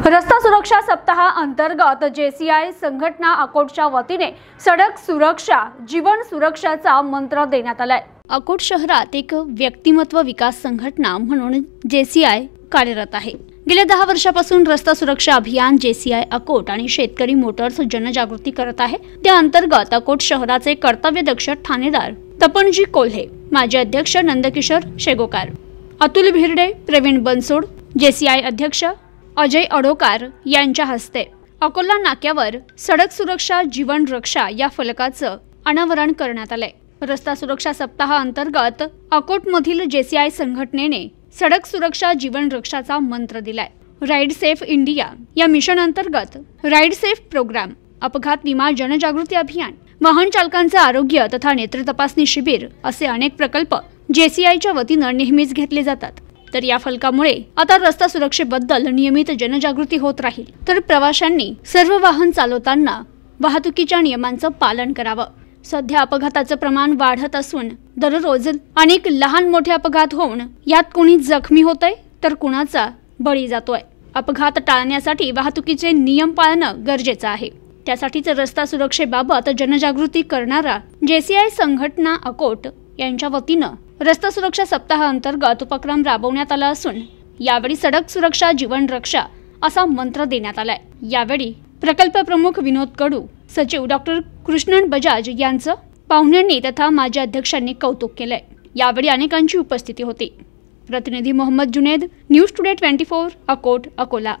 रस्ता सुरक्षा सप्ताह अंतर्गत जेसीआय संघटना अकोटच्या वतीने सडक सुरक्षा जीवन सुरक्षाचा मंत्र देण्यात आलाय। अकोट शहरात एक व्यक्तिमत्व विकास संघटना म्हणून जेसीआय कार्यरत आहे। गेल्या 10 वर्षापासून रस्ता सुरक्षा अभियान जेसीआय अकोट आणि शेतकरी मोटर्स जनजागृती करत आहे। त्या अंतर्गत अकोट शहराचे कर्तव्यदक्ष ठाणेदार तपनजी कोल्हे, माजी अध्यक्ष नंदकिशोर शेगोकार, अतुल भिरडे, प्रवीण बनसोड, जेसीआय अध्यक्ष अजय अडोकार यांच्या हस्ते अकोला नाक्यावर सडक सुरक्षा जीवन रक्षा या फलकाचं अनावरण करण्यात आले। रस्ता सुरक्षा सप्ताह अंतर्गत अकोटमधील जेसीआय संघटनेने सडक सुरक्षा जीवन रक्षाचा मंत्र दिलाय। राइड सेफ इंडिया या मिशन अंतर्गत राइड सेफ प्रोग्राम, अपघात विमा जनजागृती अभियान, वाहन चालकांचे आरोग्य तथा नेत्र तपासणी शिबिर असे अनेक प्रकल्प जेसीआयच्या वतीने नेहमीच घेतले जातात। तर या फलकामुळे आता रस्ता सुरक्षेबद्दल नियमित जनजागृती होत राहील। तर प्रवाशांनी सर्व वाहन चालवताना वाहतुकीच्या नियमांचं पालन करावं। सध्या अपघाताचं प्रमाण वाढत असून दररोज अनेक लहान मोठे अपघात होऊन यात कोणी जखमी होतंय तर कुणाचा बळी जातोय। अपघात टाळण्यासाठी वाहतुकीचे नियम पाळणं गरजेचं आहे। त्यासाठीच रस्ता सुरक्षेबाबत जनजागृती करणारा जेसीआय संघटना अकोट यांच्या वतीनं रस्ता सुरक्षा सप्ताह अंतर्गत उपक्रम राबवण्यात आला असून यावेळी सडक सुरक्षा जीवन रक्षा असा मंत्र देण्यात आलाय। यावेळी प्रकल्प प्रमुख विनोद कडू, सचिव डॉक्टर कृष्णन बजाज यांचं पाहुण्यांनी तथा माजी अध्यक्षांनी कौतुक केलंय। यावेळी अनेकांची उपस्थिती होती। प्रतिनिधी मोहम्मद जुनेद, न्यूज टुडे 24, अकोट, अकोला।